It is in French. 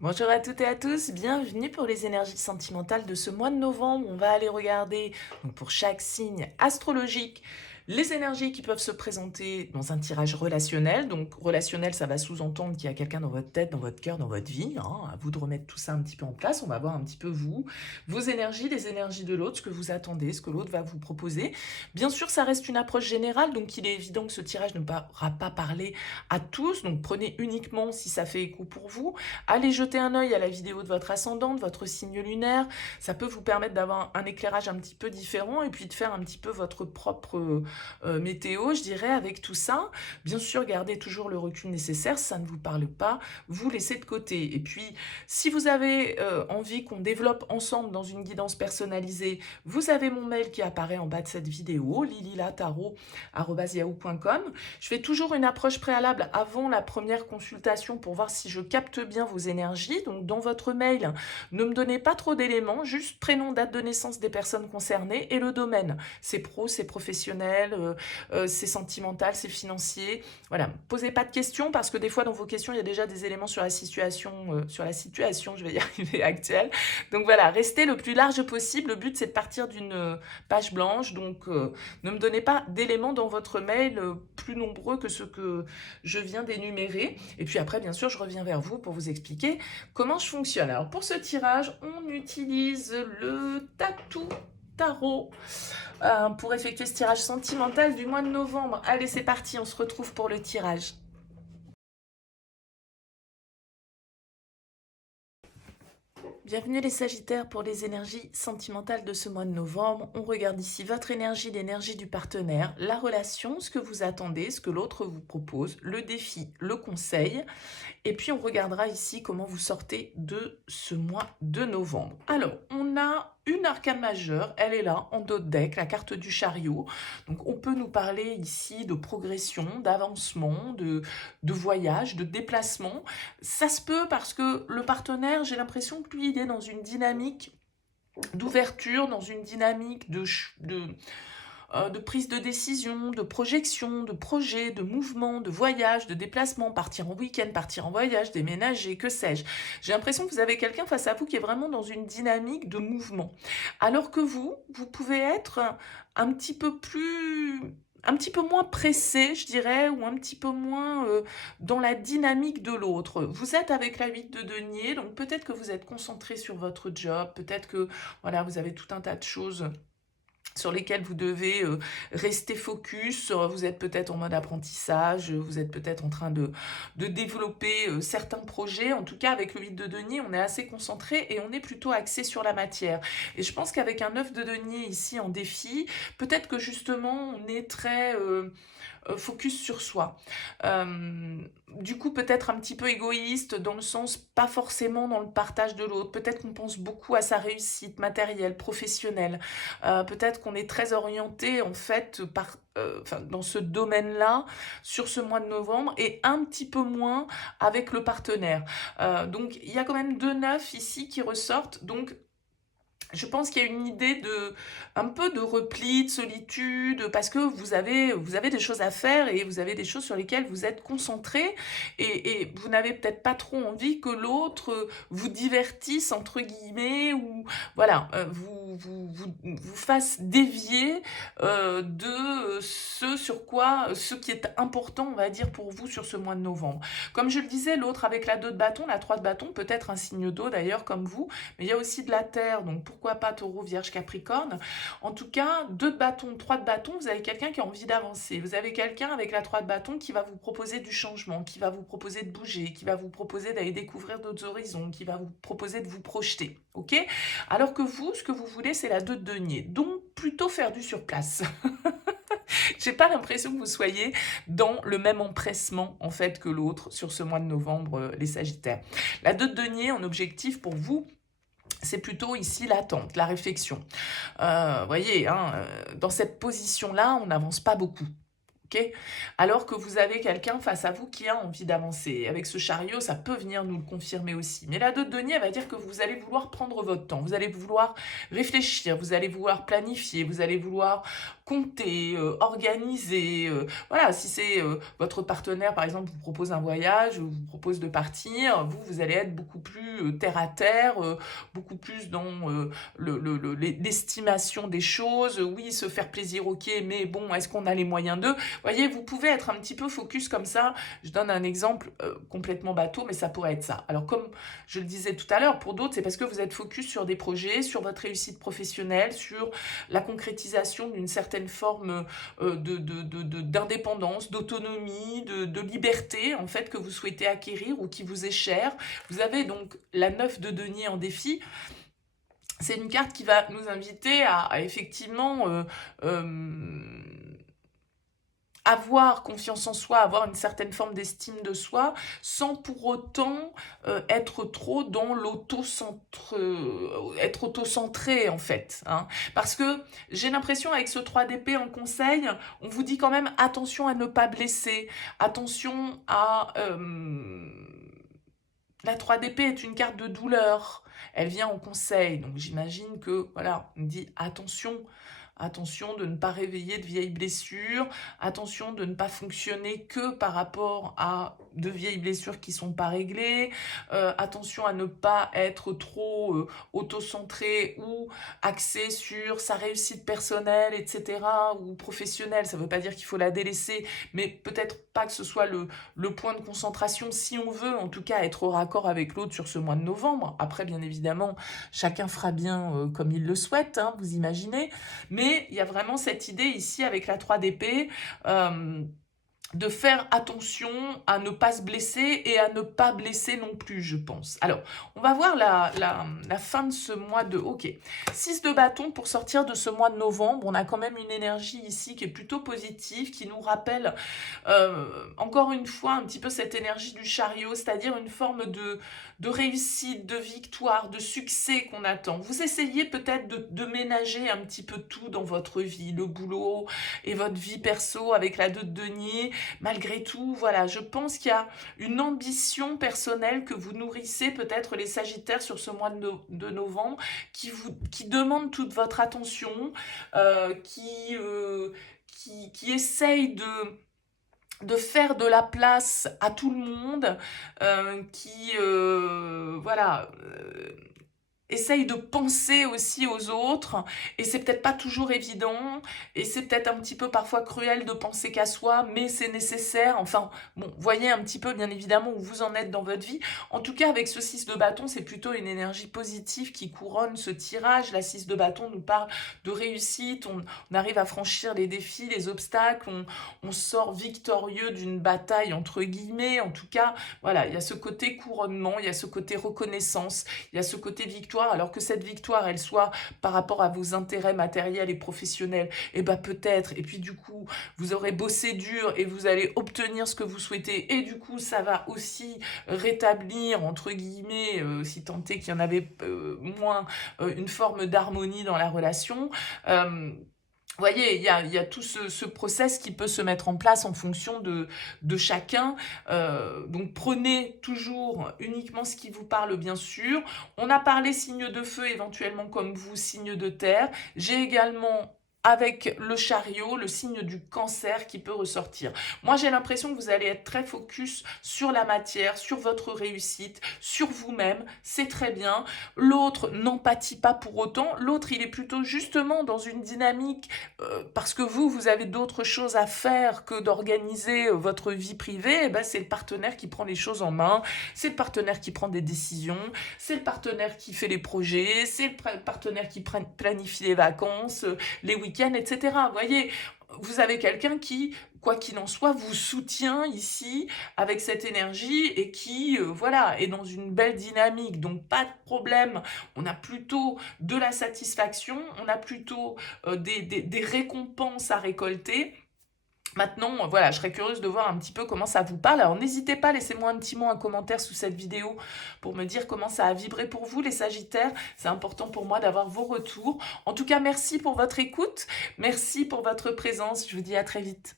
Bonjour à toutes et à tous, bienvenue pour les énergies sentimentales de ce mois de novembre. On va aller regarder donc pour chaque signe astrologique les énergies qui peuvent se présenter dans un tirage relationnel. Donc relationnel, ça va sous-entendre qu'il y a quelqu'un dans votre tête, dans votre cœur, dans votre vie. À vous de remettre tout ça un petit peu en place. On va voir un petit peu vous, vos énergies, les énergies de l'autre, ce que vous attendez, ce que l'autre va vous proposer. Bien sûr, ça reste une approche générale, donc il est évident que ce tirage ne pourra pas parler à tous. Donc prenez uniquement si ça fait écho pour vous. Allez jeter un œil à la vidéo de votre ascendant, de votre signe lunaire. Ça peut vous permettre d'avoir un éclairage un petit peu différent et puis de faire un petit peu votre propre météo, je dirais, avec tout ça. Bien sûr, gardez toujours le recul nécessaire. Si ça ne vous parle pas, vous laissez de côté. Et puis, si vous avez envie qu'on développe ensemble dans une guidance personnalisée, vous avez mon mail qui apparaît en bas de cette vidéo, lililataro@yahoo.com. Je fais toujours une approche préalable avant la première consultation pour voir si je capte bien vos énergies. Donc dans votre mail, ne me donnez pas trop d'éléments, juste prénom, date de naissance des personnes concernées et le domaine. C'est pro, c'est professionnel, c'est sentimental, c'est financier. Voilà, posez pas de questions parce que des fois dans vos questions, il y a déjà des éléments sur la situation, je vais y arriver, actuelle. Donc voilà, restez le plus large possible. Le but, c'est de partir d'une page blanche. Donc ne me donnez pas d'éléments dans votre mail plus nombreux que ceux que je viens d'énumérer. Et puis après, bien sûr, je reviens vers vous pour vous expliquer comment je fonctionne. Alors pour ce tirage, on utilise le Tatou Tarot pour effectuer ce tirage sentimental du mois de novembre. Allez, c'est parti, on se retrouve pour le tirage. Bienvenue les Sagittaires pour les énergies sentimentales de ce mois de novembre. On regarde ici votre énergie, l'énergie du partenaire, la relation, ce que vous attendez, ce que l'autre vous propose, le défi, le conseil. Et puis on regardera ici comment vous sortez de ce mois de novembre. Alors, on a une arcane majeure, elle est là, en dos de deck, la carte du chariot. Donc on peut nous parler ici de progression, d'avancement, de voyage, de déplacement. Ça se peut parce que le partenaire, j'ai l'impression que lui, il est dans une dynamique d'ouverture, dans une dynamique de prise de décision, de projection, de projet, de mouvement, de voyage, de déplacement, partir en week-end, partir en voyage, déménager, que sais-je. J'ai l'impression que vous avez quelqu'un face à vous qui est vraiment dans une dynamique de mouvement. Alors que vous pouvez être un petit peu plus... un petit peu moins pressé, je dirais, ou un petit peu moins dans la dynamique de l'autre. Vous êtes avec la 8 de denier, donc peut-être que vous êtes concentré sur votre job, peut-être que voilà, vous avez tout un tas de choses sur lesquels vous devez rester focus, vous êtes peut-être en mode apprentissage, vous êtes peut-être en train de développer certains projets. En tout cas, avec le 8 de denier, on est assez concentré et on est plutôt axé sur la matière. Et je pense qu'avec un 9 de denier ici en défi, peut-être que justement, on est très focus sur soi. Du coup, peut-être un petit peu égoïste dans le sens, pas forcément dans le partage de l'autre. Peut-être qu'on pense beaucoup à sa réussite matérielle, professionnelle. Peut-être qu'on est très orienté en fait dans ce domaine-là sur ce mois de novembre et un petit peu moins avec le partenaire. Donc il y a quand même deux neufs ici qui ressortent. Donc je pense qu'il y a une idée un peu de repli, de solitude, parce que vous avez des choses à faire et vous avez des choses sur lesquelles vous êtes concentré et vous n'avez peut-être pas trop envie que l'autre vous divertisse, entre guillemets, ou voilà, vous fasse dévier de ce qui est important, on va dire, pour vous sur ce mois de novembre. Comme je le disais, l'autre avec la 2 de bâton, la 3 de bâton, peut-être un signe d'eau d'ailleurs, comme vous, mais il y a aussi de la terre, donc pourquoi pas taureau, vierge, capricorne. En tout cas, 2 de bâton, 3 de bâton, vous avez quelqu'un qui a envie d'avancer. Vous avez quelqu'un avec la 3 de bâton qui va vous proposer du changement, qui va vous proposer de bouger, qui va vous proposer d'aller découvrir d'autres horizons, qui va vous proposer de vous projeter. Ok? Alors que vous, ce que vous voulez, c'est la 2 de denier. Donc, plutôt faire du surplace. J'ai pas l'impression que vous soyez dans le même empressement en fait que l'autre sur ce mois de novembre, les Sagittaires. La 2 de denier en objectif pour vous, c'est plutôt ici l'attente, la réflexion. Voyez, hein, dans cette position-là, on n'avance pas beaucoup. OK? Alors que vous avez quelqu'un face à vous qui a envie d'avancer. Avec ce chariot, ça peut venir nous le confirmer aussi. Mais la 2 de denier, elle va dire que vous allez vouloir prendre votre temps, vous allez vouloir réfléchir, vous allez vouloir planifier, vous allez vouloir compter, organiser. Voilà, si c'est votre partenaire, par exemple, vous propose un voyage, vous propose de partir, vous allez être beaucoup plus terre à terre, beaucoup plus dans l'estimation des choses. Oui, se faire plaisir, ok, mais bon, est-ce qu'on a les moyens d'eux? Voyez, vous pouvez être un petit peu focus comme ça. Je donne un exemple complètement bateau, mais ça pourrait être ça. Alors, comme je le disais tout à l'heure, pour d'autres, c'est parce que vous êtes focus sur des projets, sur votre réussite professionnelle, sur la concrétisation d'une certaine forme d'indépendance, d'autonomie, de liberté, en fait, que vous souhaitez acquérir ou qui vous est chère. Vous avez donc la 9 de denier en défi. C'est une carte qui va nous inviter à effectivement avoir confiance en soi, avoir une certaine forme d'estime de soi, sans pour autant être trop dans être auto-centré en fait. Hein. Parce que j'ai l'impression avec ce 3 d'épée en conseil, on vous dit quand même attention à ne pas blesser, attention à... la 3 d'épée est une carte de douleur, elle vient en conseil, donc j'imagine que, voilà, on dit attention, attention de ne pas réveiller de vieilles blessures, attention de ne pas fonctionner que par rapport à de vieilles blessures qui ne sont pas réglées, attention à ne pas être trop auto-centré ou axé sur sa réussite personnelle, etc., ou professionnelle. Ça ne veut pas dire qu'il faut la délaisser, mais peut-être pas que ce soit le point de concentration, si on veut en tout cas être au raccord avec l'autre sur ce mois de novembre. Après, bien évidemment, chacun fera bien comme il le souhaite, hein, vous imaginez, mais il y a vraiment cette idée ici avec la 3 d'épée, de faire attention à ne pas se blesser et à ne pas blesser non plus, je pense. Alors, on va voir la fin de ce mois de... Ok, 6 de bâton pour sortir de ce mois de novembre. On a quand même une énergie ici qui est plutôt positive, qui nous rappelle encore une fois un petit peu cette énergie du chariot, c'est-à-dire une forme de réussite, de victoire, de succès qu'on attend. Vous essayez peut-être de ménager un petit peu tout dans votre vie, le boulot et votre vie perso avec la 2 de denier. Malgré tout, voilà, je pense qu'il y a une ambition personnelle que vous nourrissez peut-être les Sagittaires sur ce mois de novembre qui demande toute votre attention, qui essaye de faire de la place à tout le monde, voilà, essaye de penser aussi aux autres, et c'est peut-être pas toujours évident, et c'est peut-être un petit peu parfois cruel de penser qu'à soi, mais c'est nécessaire. Enfin, bon, voyez un petit peu, bien évidemment, où vous en êtes dans votre vie. En tout cas, avec ce 6 de bâton, c'est plutôt une énergie positive qui couronne ce tirage. La 6 de bâton nous parle de réussite, on arrive à franchir les défis, les obstacles, on sort victorieux d'une bataille, entre guillemets. En tout cas, voilà, il y a ce côté couronnement, il y a ce côté reconnaissance, il y a ce côté victoire, alors que cette victoire, elle soit par rapport à vos intérêts matériels et professionnels, et ben peut-être, et puis du coup, vous aurez bossé dur et vous allez obtenir ce que vous souhaitez, et du coup, ça va aussi rétablir, entre guillemets, si tant est qu'il y en avait moins, une forme d'harmonie dans la relation. Vous voyez, il y a tout ce process qui peut se mettre en place en fonction de chacun. Donc prenez toujours uniquement ce qui vous parle, bien sûr. On a parlé signe de feu, éventuellement comme vous, signe de terre. J'ai également, avec le chariot, le signe du cancer qui peut ressortir. Moi, j'ai l'impression que vous allez être très focus sur la matière, sur votre réussite, sur vous-même. C'est très bien. L'autre n'empathie pas pour autant. L'autre, il est plutôt justement dans une dynamique parce que vous avez d'autres choses à faire que d'organiser votre vie privée. Et ben, c'est le partenaire qui prend les choses en main. C'est le partenaire qui prend des décisions. C'est le partenaire qui fait les projets. C'est le partenaire qui planifie les vacances, les week-ends, etc. Vous voyez, vous avez quelqu'un qui, quoi qu'il en soit, vous soutient ici avec cette énergie et qui, voilà, est dans une belle dynamique. Donc, pas de problème. On a plutôt de la satisfaction, on a plutôt des récompenses à récolter. Maintenant, voilà, je serais curieuse de voir un petit peu comment ça vous parle. Alors, n'hésitez pas, laissez-moi un petit mot, un commentaire sous cette vidéo pour me dire comment ça a vibré pour vous, les Sagittaires. C'est important pour moi d'avoir vos retours. En tout cas, merci pour votre écoute. Merci pour votre présence. Je vous dis à très vite.